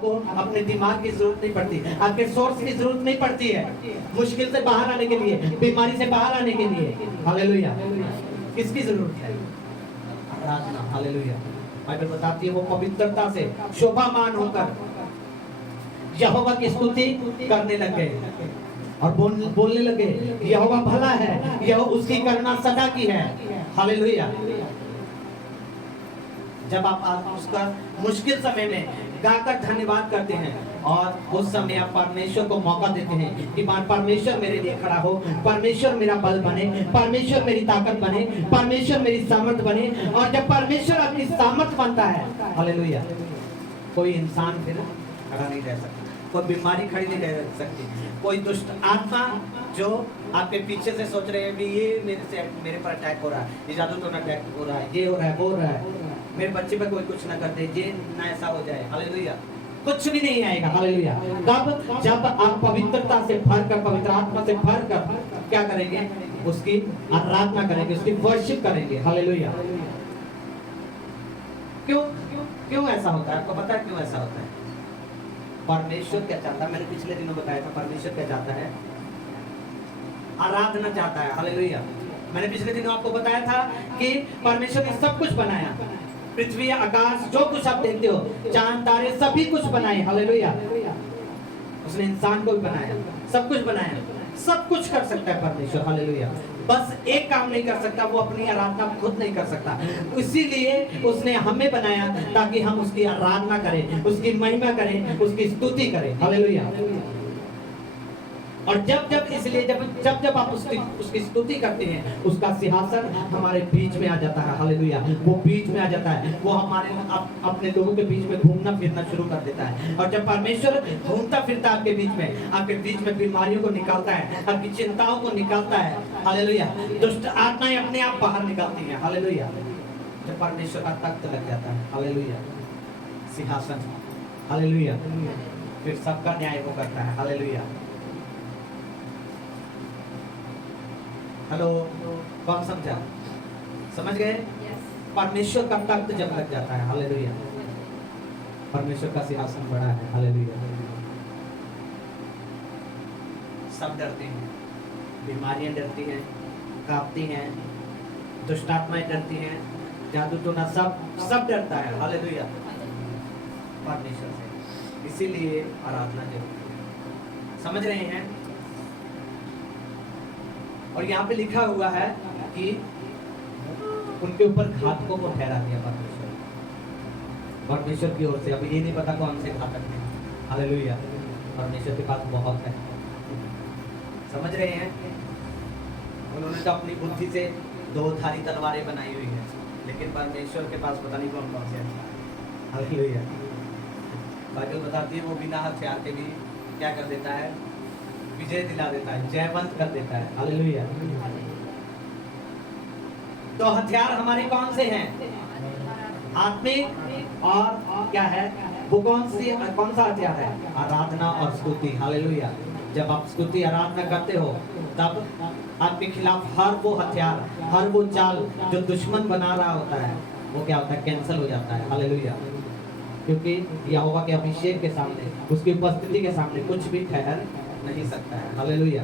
आपको अपने दिमाग की जरूरत नहीं पड़ती, आपके सोर्स की जरूरत नहीं पड़ती है मुश्किल से बाहर आने के लिए, बीमारी से बाहर आने के लिए। हालेलुया। किसकी जरूरत है? आराधना। हालेलुया। बाइबल बताती है वो पवित्रता से शोभामान होकर यहोवा की स्तुति करने लग गए और बोलने लगे यहोवा भला है, यह उसकी करुणा सदा की है। हालेलुया। जब आप उसका मुश्किल समय में गाकर धन्यवाद करते हैं और उस समय आप परमेश्वर को मौका देते हैं कि परमेश्वर मेरे लिए खड़ा हो, परमेश्वर मेरा बल बने, परमेश्वर मेरी ताकत बने, परमेश्वर मेरी सामर्थ बने। और जब परमेश्वर अपनी सामर्थ बनता है, हालेलुया, कोई इंसान फिर खड़ा नहीं रह सकता, कोई बीमारी खड़ी नहीं रह सकती, कोई दुष्ट आत्मा जो आपके पीछे से सोच रहे हैं भी ये मेरे पर अटैक हो रहा है, ये जादू टोना अटैक हो रहा है, ये हो रहा है, वो हो रहा है, मेरे बच्चे पे कोई कुछ ना कर दे, ये ना ऐसा हो जाए। हालेलुया। कुछ भी नहीं आएगा। हालेलुया। तब जब आप पवित्रता से भरकर, पवित्र आत्मा से भरकर क्या करेंगे? उसकी आराधना करेंगे, उसकी वर्शिप करेंगे। हालेलुया। क्यों क्यों ऐसा होता है? आपको पता है क्यों ऐसा होता है? परमेश्वर क्या चाहता है? मैंने पिछले दिनों बताया था परमेश्वर क्या चाहता है? आराधना चाहता है। हालेलुया। मैंने पिछले दिनों आपको बताया था कि परमेश्वर ने सब कुछ बनाया, पृथ्वी आकाश जो कुछ आप देखते हो, चांद तारे सभी कुछ बनाए। हालेलुया। उसने इंसान को भी बनाया, सब कुछ बनाया, सब कुछ कर सकता है परमेश्वर। हालेलुया। बस एक काम नहीं कर सकता, वो अपनी आराधना खुद नहीं कर सकता, इसीलिए उसने हमें बनाया ताकि हम उसकी आराधना करें, उसकी महिमा करें, उसकी स्तुति करें। हालेलुया। और इसलिए जब आप उसकी स्तुति करते हैं, उसका सिंहासन हमारे बीच में आ जाता है। हालेलुया। वो बीच में आ जाता है, वो हमारे अपने लोगों के बीच में घूमना फिरना शुरू कर देता है। और जब परमेश्वर घूमता फिरता आपके बीच में बीमारियों को निकालता है, आपकी चिंताओं को निकालता है। हालेलुया। दुष्ट आत्माएं अपने आप बाहर निकालती हैं। हालेलुया। जब परमेश्वर का तख्त लग जाता है, हालेलुया, सिंहासन, हालेलुया, फिर सबका न्याय वो करता है। हालेलुया। हेलो, कौन समझा? समझ गए? परमेश्वर का तख्त जब लग जाता है, हालेलुया, परमेश्वर का सिंहासन बड़ा है। हालेलुया। सब डरते हैं, बीमारियां डरती हैं, कांपती हैं, दुष्ट आत्माएं डरती हैं, जादू टोना सब डरता है। हालेलुया। परमेश्वर से, इसीलिए आराधना जरूरी है। समझ रहे हैं? और यहाँ पे लिखा हुआ है कि उनके ऊपर घातकों को ठहरा दिया परमेश्वर की ओर से। अब ये नहीं पता कौन से घातक हैं। हालेलुया। परमेश्वर के पास बहुत है। समझ रहे हैं? उन्होंने तो अपनी बुद्धि से दो धारी तलवारें बनाई हुई है, लेकिन परमेश्वर के पास पता नहीं कौन कौन से हैं। हालेलुया। बाइबल बताती है वो बिना हथियार के भी क्या कर देता है? विजय दिला देता है, जयवंत कर देता है। हालेलुया। तो हथियार हमारे कौन से हैं? आत्मिक और क्या है वो? कौन सा हथियार है? आराधना और स्तुति। हालेलुया। जब आप स्तुति आराधना करते हो, तब आपके खिलाफ हर वो हथियार, हर वो चाल जो दुश्मन बना रहा होता है, वो क्या होता है? कैंसिल हो जाता है। हालेलुया। क्योंकि यहोवा के अभिषेक के सामने, उसकी उपस्थिति के सामने कुछ भी ठहर नहीं सकता है। हालेलुया।